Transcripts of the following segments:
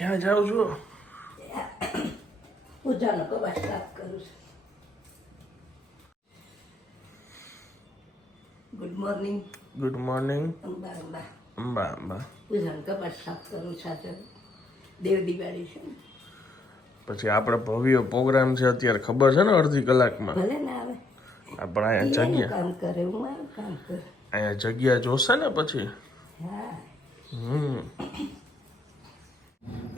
ક્યાં જાઉં છું? પૂજાનો કબાટ સાફ કરું છું. Good morning good morning Amba Amba Amba Amba પૂજાનો કબાટ સાફ કરું સાથે દેવ દિવાળી છે પછી આપણે ભવ્ય પ્રોગ્રામ છે અત્યારે ખબર છે ને અડધી કલાકમાં? ભલે ને આવે. આપણે અહીંયા જગ્યા. કામ કરે હું મારું કામ કરું. અહીંયા જગ્યા જોશે ને પછી? હા.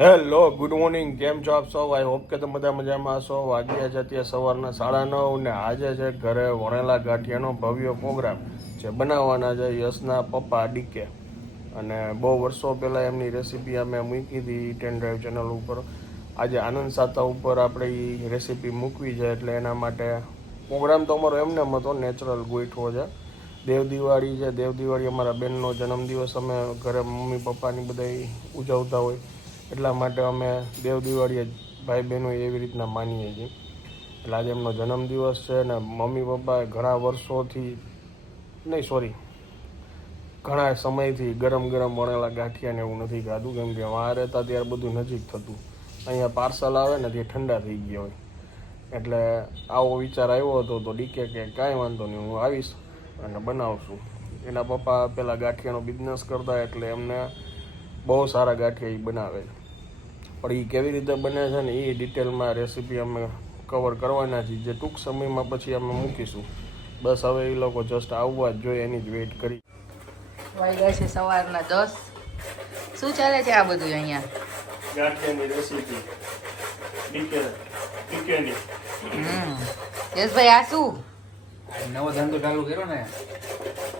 Hello, good morning. કેમ છો આપ સૌ? આઈ હોપ કે તમે બધા મજામાં હશો. વાગ્યા છે અત્યારે સવારના સાડા નવ ને આજે છે ઘરે વણેલા ગાંઠિયાનો ભવ્ય પ્રોગ્રામ જે બનાવવાના છે યશના પપ્પા ડીકે. અને બહુ વર્ષો પહેલાં એમની રેસીપી અમે મૂકી હતી ટેન ડ્રાઈવ ચેનલ ઉપર. આજે આનંદ સાતા ઉપર આપણે એ રેસીપી મૂકવી છે એટલે એના માટે પ્રોગ્રામ તો અમારો એમને હતો, નેચરલ ગોઠવો છે. દેવ દિવાળી છે. દેવ દિવાળી અમારા બેનનો જન્મદિવસ. અમે ઘરે મમ્મી પપ્પાની બધા ઉજવતા હોય. એટલા માટે અમે દેવ દિવાળીએ ભાઈ બહેનો એવી રીતના માનીએ છીએ. એટલે આજે એમનો જન્મદિવસ છે ને મમ્મી પપ્પાએ ઘણા વર્ષોથી નહીં સોરી ઘણા સમયથી ગરમ ગરમ વણેલા ગાંઠિયાને એવું નથી ખાધું, કેમ કે વાં રહેતા ત્યારે બધું નજીક થતું. અહીંયા પાર્સલ આવે ને તે ઠંડા થઈ ગયા હોય. એટલે આવો વિચાર આવ્યો હતો તો ડીકે કે કાંઈ વાંધો નહીં, હું આવીશ અને બનાવશું. એના પપ્પા પહેલાં ગાંઠિયાનો બિઝનેસ કરતા એટલે એમને બહુ સારા ગાંઠિયા એ બનાવે પણ એ કેવી રીતે બને છે ને એ ડિટેલમાં રેસીપી અમે કવર કરવાના છીએ. જે ટૂંક સમયમાં પછી અમે મૂકીશું. બસ હવે એ લોકો જસ્ટ આવવા જ જોઈએ એની જ વેઇટ કરી. વાગ્યા છે સવારના દસ. શું ચાલે છે આ બધું અહીંયા? ગાંઠિયાની રેસીપી ડીકે ડીકેની. હમ. યશભાઈ આ શું? નવો ધંધો ચાલુ કર્યો ને.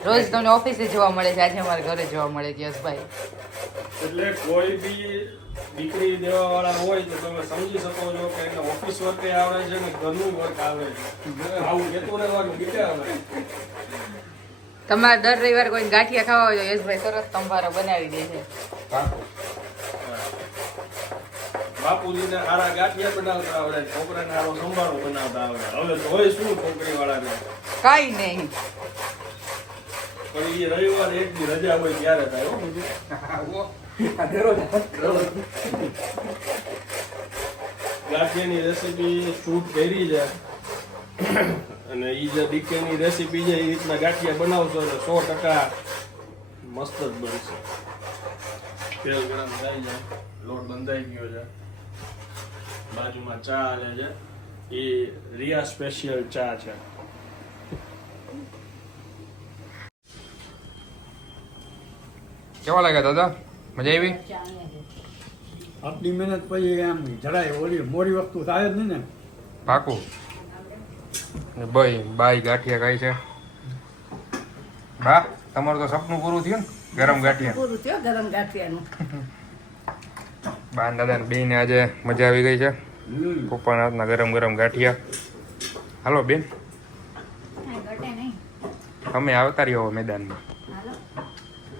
રોજ તમને ઓફિસે જોવા મળે છે આજે અમારે ઘરે જોવા મળે છે યશભાઈ. એટલે કોઈ બી દીકરી દેવા વાળા હોય તો તમે સમજી શકો છો કે એને ઓફિસ વર્ક આવે છે ને ઘરનું વર્ક આવે છે. આવું કેતું રહેવાનું બીજે આવે. તમારે દર રવિવાર કોઈ ગાંઠિયા ખાવા હોય તો યશભાઈ સરસ સંભારો બનાવી દે છે. બાપુજીને હારા ગાંઠિયા બનાવતા આવડે છોકરાને હારો સંભાળો બનાવતા આવડે. હવે તો હોય શું છોકરી વાળાને કાંઈ નહીં. પણ એ રવિવારે એક દી રજા હોય ત્યારે થાય હો. ગાંઠિયાની રેસીપી શૂટ કરી છે. અને એ જે ડીકેની રેસીપી છે એ રીતના ગાંઠિયા બનાવશો એટલે સો ટકા મસ્ત જ બનશે. તેલ ગરમ થાય છે લોટ બંધાઈ ગયો છે. બાજુમાં ચા આલે છે. એ રિયા સ્પેશિયલ ચા છે. કેવા લાગ્યા દાદા? મજા આવી? આપણી મહેનત પછી આમ જરાય ઓલી મોડી વસ્તુ થાય જ નહીં ને. પાકું? ને ભાઈ બાઈ ગાંઠિયા ખાય છે. બા તમારું તો સપનું પૂરું થયું ને? ગરમ ગાંઠિયા. પૂરું થયું ગરમ ગાંઠિયાનું. બા ને દાદા ને બેન આજે મજા આવી ગઈ છે. પપ્પાના હાથના ગરમ ગરમ ગાંઠિયા. હાલો બેન. અમે આવતા રહ્યો મેદાનમાં.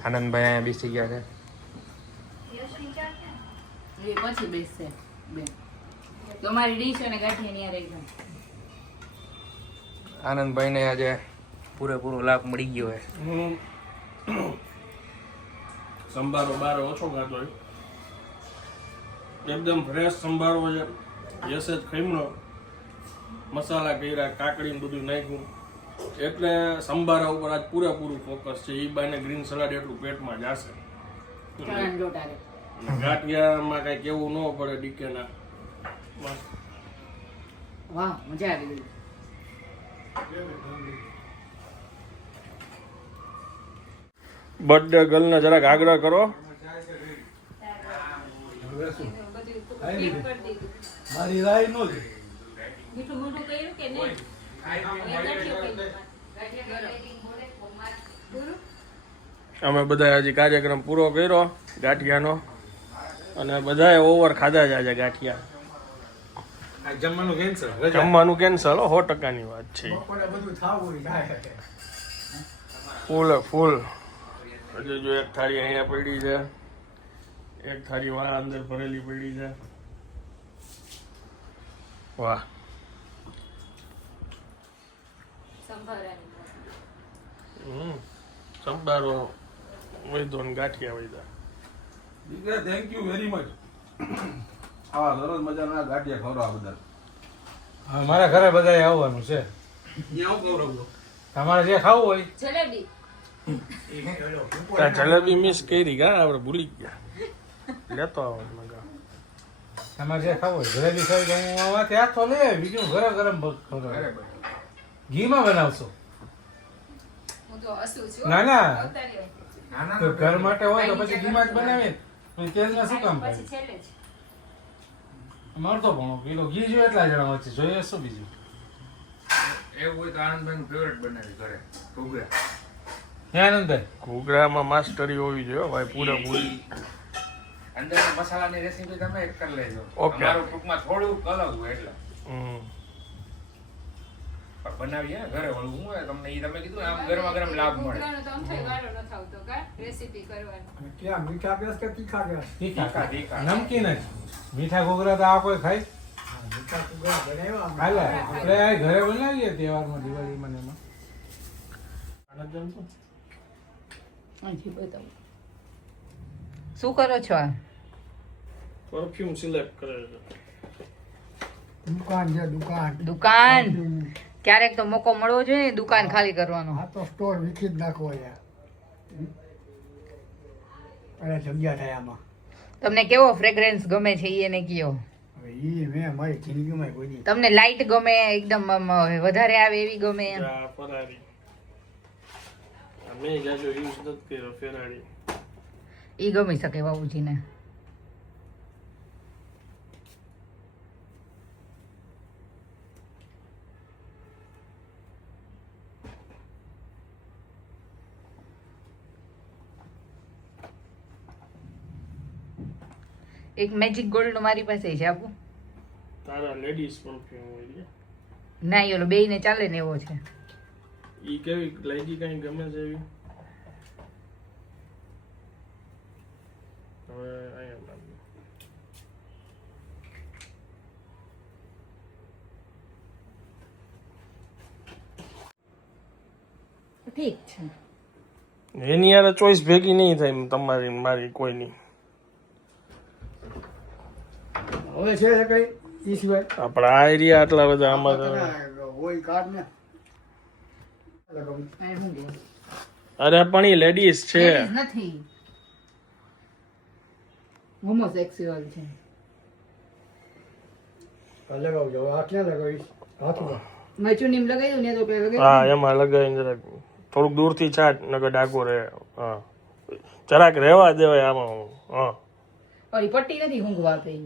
આનંદભાઈ અહીંયા બેસી ગયા છે. એ પછી બેસશે બેન. તમારી ડીશ અને ગાંઠિયા રહી જાય આનંદભાઈને આજે પૂરેપૂરો લાભ મળી ગયો છે. સંભારો બારો ઓછો ગાતો હોય. એકદમ ફ્રેશ સંભારો છે. યસે જ ખીમણો મસાલા કર્યા કાકડી બધું નાખ્યું. એટલે સંભારા ઉપર આજ પૂરેપૂરું ફોકસ છે. એ બાને ગ્રીન સલાડ એટલું પેટમાં જશે. ગાંઠિયામાં કઈ કેવું ન પડે ડીકેના. વાહ મજા આવી ગઈ. બર્થડે ગર્લને જરાક આગ્રહ કરો. મારી રાય નો જ. અમે બધા હજી કાર્યક્રમ પૂરો કર્યો ગાંઠિયાનો. અને બધાએ ઓવર ખાધા જ આજે ગાંઠિયા. જમવાનું કેન્સર જમવાનું કેન્સલ હો સો ટકાની વાત છે. બપોરે બધું થાવું જાય. ફૂલ ફૂલ. હજુ જો એક થાળી અહીંયા પડી છે. એક થાળી વાર અંદર ભરેલી પડી છે. વાહ. હમ. સંભારો વૈધો ને ગાંઠિયા વૈધા દીકરા થેન્ક યુ વેરી મચ હા દરરોજ મજાના ગાંઠિયા ખવડાવવા બધા. હા, મારા ઘરે બધાએ આવવાનું છે. તમારે જે ખાવું હોય. જલેબી. જલેબી મિસ કરી ગયા આપણે ભૂલી ગયા. લેતો આવો તમારે જે ખાવું જલેબી ખાવી તો હું આમાંથી હાથો લઈ આવી બીજું ગરમ ગરમ ઘીમાં બનાવશો? હું તો હસું છું. ના ના. અવતારી ના ના તો ઘર માટે હોય તો પછી ઘીમાં જ બનાવીએ. પછી તેલમાં શું કામ મળતો પણ. પેલો ઘી જોઈએ એટલા જણા વચ્ચે. જોઈએ શું બીજું? એવું હોય તો આનંદભાઈ નું ફેવરેટ બનાવી ઘરે. ઘૂઘરા. આનંદભાઈ? ઘૂઘરામાં માસ્ટરી હોવી જોઈએ હો ભાઈ પૂરેપૂરી. અંદર મસાલાની રેસીપી તમે એક કરી લેજો. ઓકે મારું ટૂંકમાં થોડુંક અલગ હોય એટલે. બનાવીએ ઘરે ઓલું હું હોય તમને એ તમે કીધું ને આમ ગરમા ગરમ લાભ મળે. ઘૂઘરાનો તો આમથાય ગાળો ન થાવતો કા રેસીપી કરવાની. ક્યાં મીઠા પ્યાસ કે તીખા પ્યાસ તીખા, તીખા. નમકીન જ. મીઠા ઘૂઘરા તો આ કોઈ ખાય? હાલે. આપણે ઘરે બનાવીએ તહેવારમાં દિવાળીમાં ને એમાં. આનંદ બતાવું. શું કરો છો? આ પરફ્યુમ સિલેક્ટ કરે છે. દુકાન છે દુકાન. દુકાન? ક્યારેક તો મોકો મળવો જોઈએ ને દુકાન ખાલી કરવાનો. હા તો સ્ટોર વિકિત નાખવો છે અરે જગ્યા થાય આમાં. તમને કેવો ફ્રેગરન્સ ગમે છે એને કયો? તમને લાઈટ ગમે એકદમ આમ વધારે આવે એવી ગમે મેં જાજો યુઝ નથી કર્યો ફેરારી ઈ ગમી શકે બાબુજીને એક મેજિક ગોલ્ડ મારી પાસે છે આપું? તારા લેડીઝ પરફ્યુમ હોય ના એ ઓલો બેયને ચાલે ને એવો છે. ઈ કેવી લાગી કઈ ગમે છે એવી હવે અહીંયા લાગી. ઠીક છે. એની યાર ચોઈસ ભેગી નહીં થાય તમારી મારી કોઈની. હવે છે કઈ? ઈ સિવાય? આપણા આ એરિયા આટલા બધા આમાં તો- હોય કાર્ડ ને? અરે પણ એ લેડીઝ છે. નથી. હોમોસેક્સ્યુઅલ છે. લગાવજો આ ક્યાં લગાવીશ. હાથમાં. મેં ચૂનીમ લગાવી દઉં ને તો પેલા હા એમાં લગાવીને જરાક થોડુંક દૂરથી છાટ નકર ડાકો રહે હા જરાક રહેવા દેવાય આમાં હા ઓલી પટ્ટી નથી ઊંઘવા આપી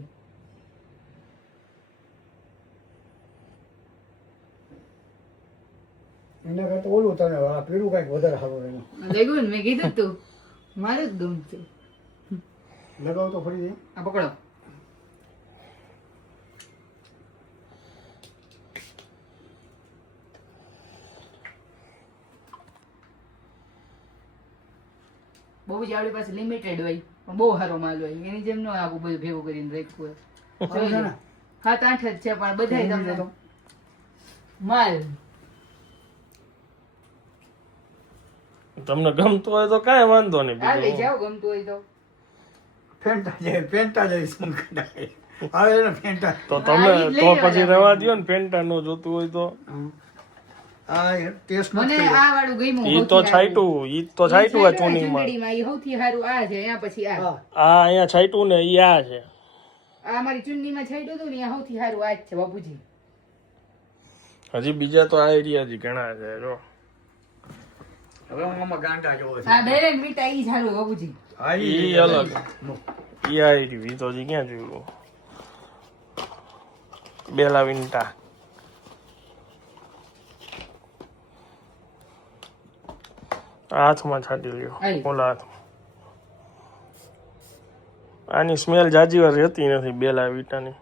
એના કરતા ઓલું તને આ પીળું કંઈક વધારે સારું એનું લાગ્યું ને મેં કીધું તું. મારે જ ગમતું. લગાવ તો ફરી આ પકડો. બહુ જ આપણી પાસે લિમિટેડ હોય. પણ બહુ સારો માલ હોય. એની જેમ ન આખું બધું ભેગું કરીને રાખ્યું હોય. હા તાંઠ જ છે પણ બધાય તમને માલ. તમને ગમતું હોય તો કાંઈ વાંધો નહીં આ લઈ જાઓ ગમતું હોય તો. ફેન્ટા જાય ફેન્ટા જાય શું કરાય આવે ને ફેન્ટા તો તમે તો પછી રહેવા દ્યો ને ફેન્ટા નો જોતું હોય તો. મને આ વાળું ગમ્યું ઈ તો સૌથી ઈ તો છાયટું આ ઈ ચૂનીમાં ઈ સૌથી સારું આ છે એના પછી આ. આ અહીંયા છાયટું ને ઈ આ છે. આ મારી ચુન્નીમાં છાંટ્યું હતું ને એ સૌથી સારું આ જ છે બાપુજી. હજી બીજા તો આ એરિયા જ ઘણા છે જો. હવે હું આમાં ગાંડા જોવો છું. આ ડાયરેક્ટ મીઠા ઈ સારું બાપુજી. હા, ઈ અલગ. ઈ આ એરિયું ઈ તો હજી ક્યાં જોયું? બેલા વિંટા હાથમાં છાંટી લ્યો. ઓલા હાથમાં. આની સ્મેલ જાજી વાર રહેતી નથી બેલા વિટાની.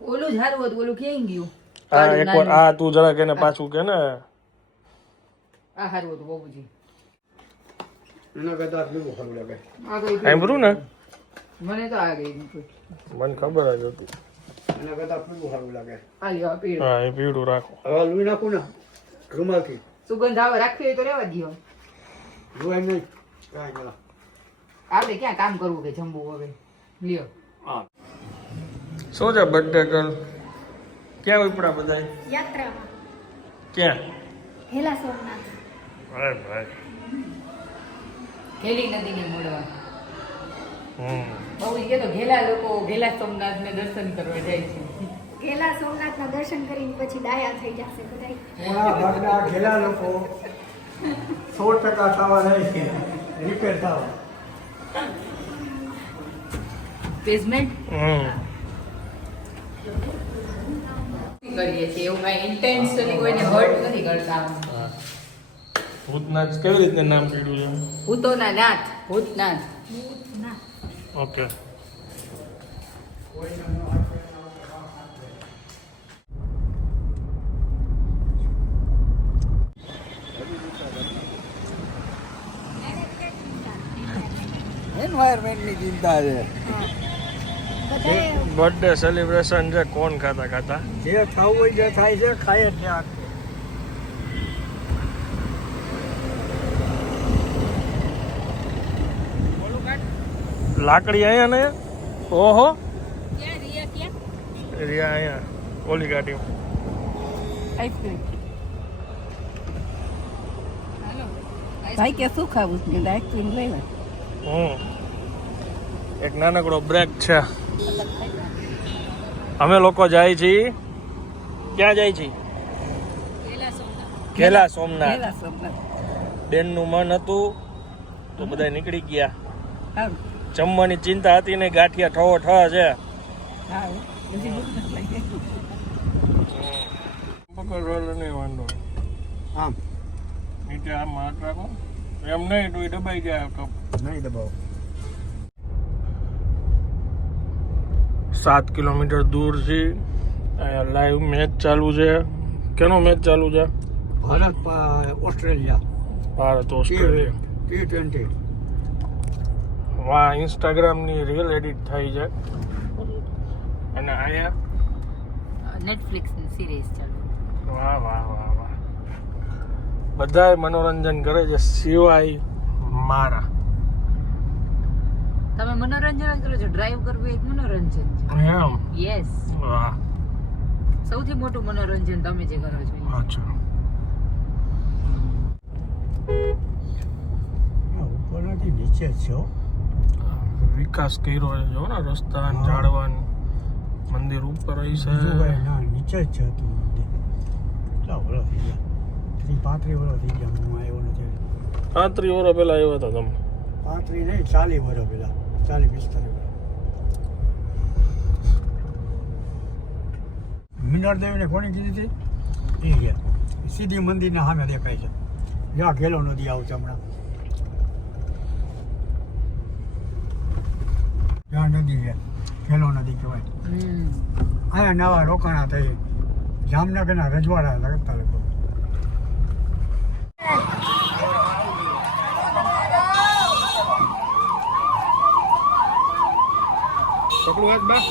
ઓલું હતું ઓલું ગયું? આ એકવાર આ તું જરા એને પાછું કે ને. આ હતું એના કરતા લાગે. સાંભળ્યું ને? મને તો આ ગઈ મને ખબર જ હતી. એના કરતા પીળું સારું લાગે. આ લ્યો પીળું. હા એ પીળું રાખો. હવે લુઈ નાખું ને રૂમાલથી. સુગંધ આવે રાખવી હોય તો રહેવા દો જો એમ નહીં. કાંઈ પેલા આપણે ક્યાં કામ કરવું કે જમવું હવે? લ્યો. શું છે બર્થડે ગર્લ ક્યાં ઉપડા બધા યાત્રામાં. ક્યાં? હેલા સોમનાથ. અરે ભાઈ. ઘેલી નદીને મળવા હમ બહુ કે તો ઘેલા લોકો ઘેલા સોમનાથને દર્શન કરવા જાય છે. હેલા સોમનાથના દર્શન કરીને પછી ડાયા થઈ જશે બધા મોડા ભાગના ઘેલા લોકો સો ટકા થવા રહે છે. રિપેર થવા. બેઝમેન્ટ કરીએ છીએ એવું કાંઈ ઇન્ટેન્શનલી કોઈને હર્ટ નથી કરતા. ભૂતનાથ કેવી રીતે નામ પીડ્યું ભૂતોના નાથ ભૂતનાથ. છે ઓકે. એન્વાયરમેન્ટની ચિંતા છે. બર્થડે સેલિબ્રેશન છે કોણ ખાતા ખાતા? જે થવું હોય જે થાય છે ખાય જ ત્યાં લાકડી અહીંયા ને? ઓહો. રિયા અહીંયા ઓલી ગાડી. ભાઈ કે શું ખાવું છે? આઈસ્ક્રીમ લેવા હમ એક નાનકડો બ્રેક છે. અમે લોકો જાય છીએ. ક્યાં જાય છીએ? કેલા સોમનાથ. સોમનાથ. બેનનું મન હતું તો બધા નીકળી ગયા. જમવાની ચિંતા હતી ને ગાંઠિયા ઠવો ઠ છે. આમ. નીચે આમ હાથ રાખો. એમ નહીં તો દબાઈ જાય કપ નહીં દબાવો. સાત કિલોમીટર દૂર છે અહીંયા લાઈવ મેચ ચાલુ છે. કેનો મેચ ચાલુ છે? ભારત પા- Australia. Bharat Australia. T twenty. વાહ ઇન્સ્ટાગ્રામની રીલ એડિટ થઈ છે. અને અહીંયા નેટફ્લિક્સની સિરીઝ ચાલુ. વાહ વાહ વાહ વાહ. બધાય મનોરંજન કરે છે સિવાય મારા. તમે મનોરંજન જ કરો છો ડ્રાઈવ કરવું એ એક મનોરંજન છે. એમ? યસ વાહ. સૌથી મોટું મનોરંજન તમે જે કરો છો. અચ્છા. ઉપરથી નીચે છે. વિકાસ કર્યો છે. જો ને રસ્તા ને ઝાડવાન મંદિર ઉપર કાંઈ છે નીચે જ છે હતું મંદિર. કેટલા વર્ષ થઈ ગયા? થઈ હું આવ્યો નથી. પાંત્રી વર્ષ પહેલા આવ્યા હતા તમે? પાંત્રીસ નહીં ચાલીસ વર્ષ પહેલા. ચાલીસ પિસ્તાલીસ મિનાર મિનર દેવીને કોની કીધી હતી? એ ગયા. સીધી મંદિરના સામે દેખાય છે. જ્યાં ગેલો નદી આવશે હમણાં. જ્યાં નદી છે ખેલો નદી કહેવાય. અહીંયા નવા રોકાણા થઈ જામનગરના રજવાડા લગતા લોકો. બા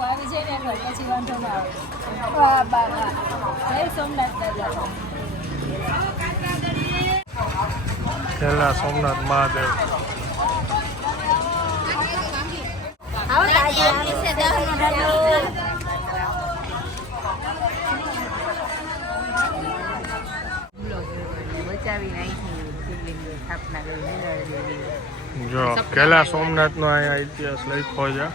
આવી જાય પછી વાંધો ના આવે. વાહ બા વાહ. જય સોમનાથ દાદા છેલ્લા સોમનાથ મહાદેવ આવો તાજી આવી છે દહનો બચાવી નાખી શિવલિંગની સ્થાપના કરી સોમનાથ મહાદેવ. જો કેલા સોમનાથનો અહીંયા ઇતિહાસ લખ્યો છે.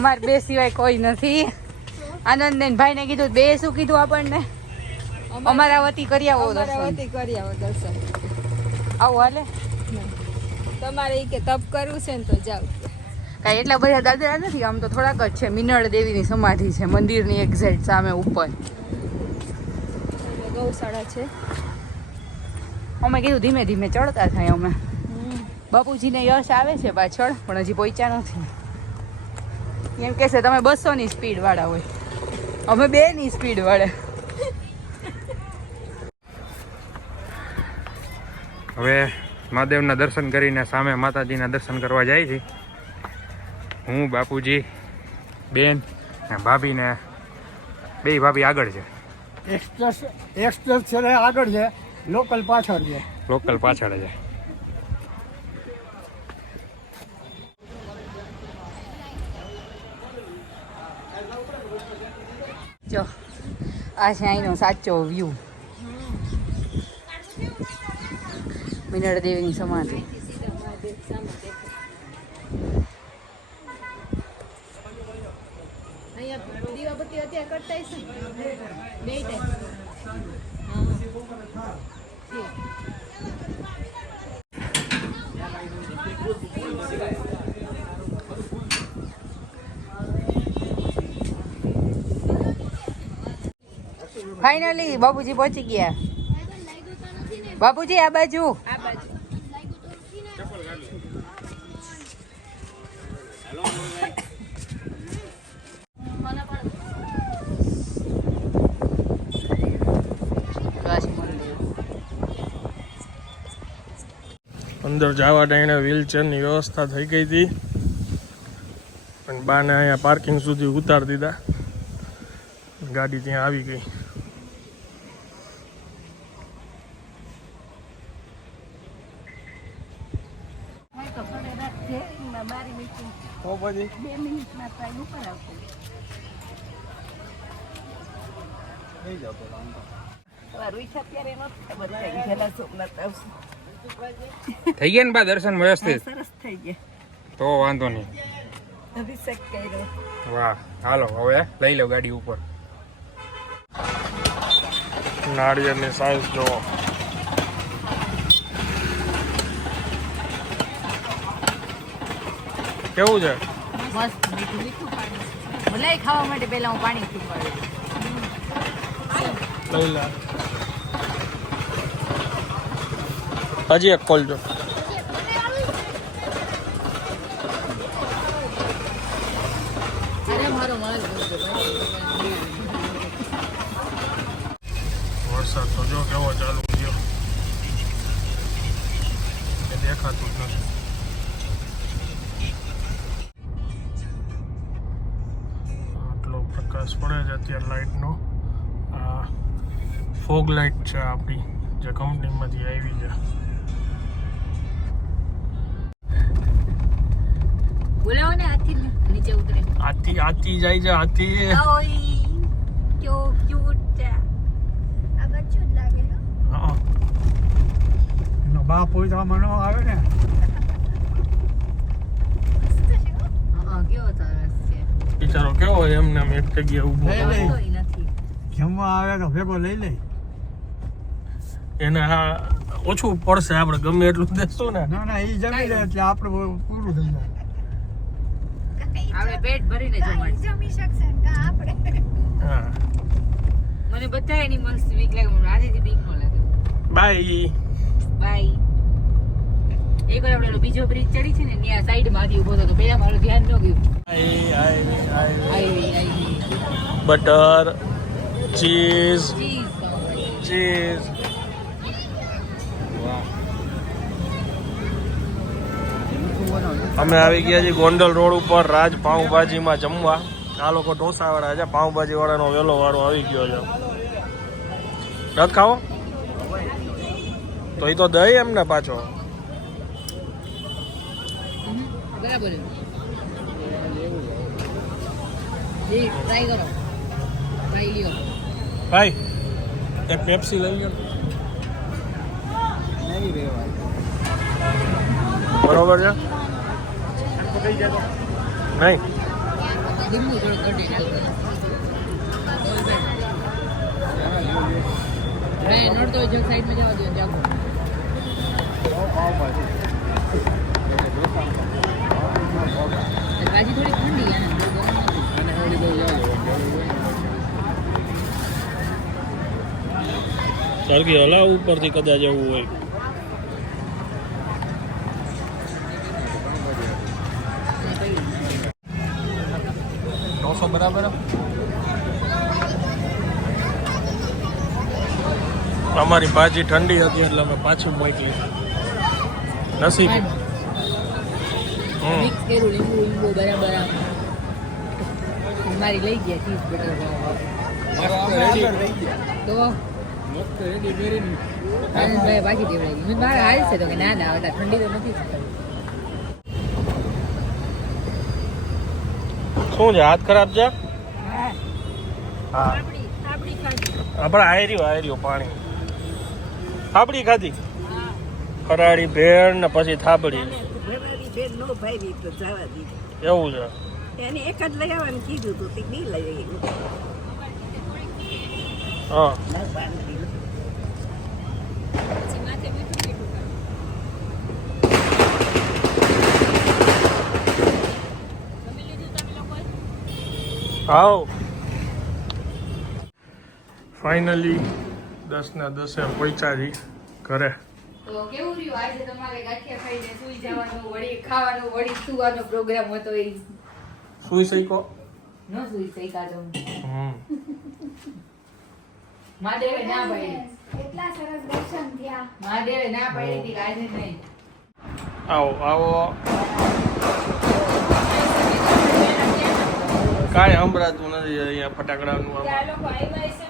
અમાર બે સિવાય કોઈ નથી. આનંદ ભાઈ ને કીધું બે શું કીધું આપણને. અમારા વતી કરી આવો અમરાવતી કરી આવો દર્શન. આવો હાલે. તમારે એ કે તપ કરવું છે ને તો જાવ કાંઈ એટલા બધા દાદરા નથી આમ તો થોડાક જ છે. મિનળ દેવીની સમાધિ છે મંદિરની એક્ઝેક્ટ સામે ઉપર. ગૌશાળા છે. અમે કીધું ધીમે ધીમે ચડતા થાય અમે. બાપુજીને યશ આવે છે પાછળ પણ હજી પહોંચ્યા નથી. એમ કહેશે તમે બસોની સ્પીડ વાળા હોય. અમે બે ની સ્પીડ વાળે. હવે મહાદેવના દર્શન કરીને સામે માતાજીના દર્શન કરવા જાય છે. હું બાપુજી બેન ને ભાભી ને બે ભાભી આગળ છે. એક્સપ્રેસ એક્સપ્રેસ છે આગળ છે. લોકલ પાછળ છે. લોકલ પાછળ છે. જો આ છે અહીંનો સાચો વ્યૂ મિનળ દેવીની સમાધિ અહીંયા દીવાબત્તી અત્યારે કરતા હશે ને બે ટાઈમ ફાઇનલી બાપુજી પહોંચી ગયા. બાપુજી, આ બાજુ. અંદર જવા ટાણે વ્હીલચેરની વ્યવસ્થા થઈ ગઈ હતી. પણ બાને અહીંયા પાર્કિંગ સુધી ઉતારી દીધા. ગાડી ત્યાં આવી ગઈ. તો થઈ ગયા ને બા દર્શન વ્યવસ્થિત? સરસ થઈ ગયા. તો વાંધો નહીં. અભિષેક કર્યો. વાહ હાલો હવે લઈ લો ગાડી ઉપર. નાળિયેરની સાઈઝ જોવો કેવું છે? મસ્ત મીઠું મીઠું પાણી. મલાઈ ખાવા માટે પહેલા હું પાણી પીવું હજી એક ખોલજો. અરે પ્રકાશ પડે છે અત્યારે લાઇટનો આ ફોગ લાઇટ છે આપણી જે કંપનીમાંથી આવી છે. બોલાવો ને હાથી નીચે ઉતરે. જાય છે આથી ક્યો ક્યુટ છે આ બચ્ચું જ લાગે હા. એનો બાપ હોય તો આવે ને. હા. કેવો છે બિચારો કેવો હોય એમને એક જગ્યાએ ઊભો લઈ લે નથી જમવા આવે તો ભેગો લઈ લે એને આ ઓછું પડશે આપણે ગમે એટલું દેશું ને. ના ના એ જમી લે એટલે આપણે પૂરું થઈ જાય. આપણે પેટ ભરીને જમવાનું. જમી શકશે ને આપણે? હા. મને બધાય એની મસ્તી બીક લાગે મને આજેથી બીક ન લાગે. બાય. બાય. એક વાર આપણે બીજો બ્રિજ ચડી છે ને ત્યાં સાઈડમાંથી ઊભો હતો પેલા મારું ધ્યાન ન ગયું. બટર ચીઝ ચીઝ અમે આવી ગયા છીએ ગોંડલ રોડ ઉપર રાજ પાઉંભાજીમાં જમવા. આ લોકો ઢોસા વાળા છે પાઉંભાજી વાળાનો વેલો વાળો આવી ગયો છે. રથ ખાવો? તો એ તો દહીં એમને પાછો. બરાબર જી ટ્રાય કરો ટ્રાય લ્યો ભાઈ એક પેપ્સી લઈ લો બરોબર છે નહીં લીંબુ થોડું કઢી નાખો નહીં નડતો હોય જગ સાઈડમાં જવા દો જાગો ભાજી થોડી ઠંડી અને સરખી હલાવ ઉપરથી કદાચ એવું હોય. ઢોસો બરાબર? અમારી ભાજી ઠંડી હતી એટલે અમે પાછું મોકલી. નસીબ. મિક્સ કર્યું લીંબુ લીંબુ બરાબર. મારી લઈ ગયા ચીઝ બટર તો આનંદભાઈ બાકી દેવડાવી મેં મારે હાલ છે તો કે ના ના હતા ઠંડી તો નથી. શું છે હાથ ખરાબ છે? હા. હા. આપણી આપણી ખાધી. આપણે આયર્યું આયર્યું પાણી. થાબડી ખાધી? ફરાળી ભેળ ને પછી થાબડી ભરવાડી બેન નો ભાઈ તો જવા દીધી. એવું છે? એને એક જ લઈ આવવાનું કીધું તો તે નહીં લઈ આવી હા? આવ ફાઇનલી દસ ના દસે પહોંચ્યા ઘરે. તો કેવું રહ્યું? આજે તમારે ગાંઠિયા ખાઈને સુઈ જવાનું વળી ખાવાનું વળી સુવાનો પ્રોગ્રામ હતો એ. સુઈ શીખો ન સુઈ શક્યા તો. મહાદેવે ના પડી. એટલા સરસ દર્શન થયા. મહાદેવે ના પડી હતી આજે નહીં. આવો આવો. કાંઈ સંભળાતું નથી અહીંયા ફટાકડાનું આ લોકો આવ્યા છે.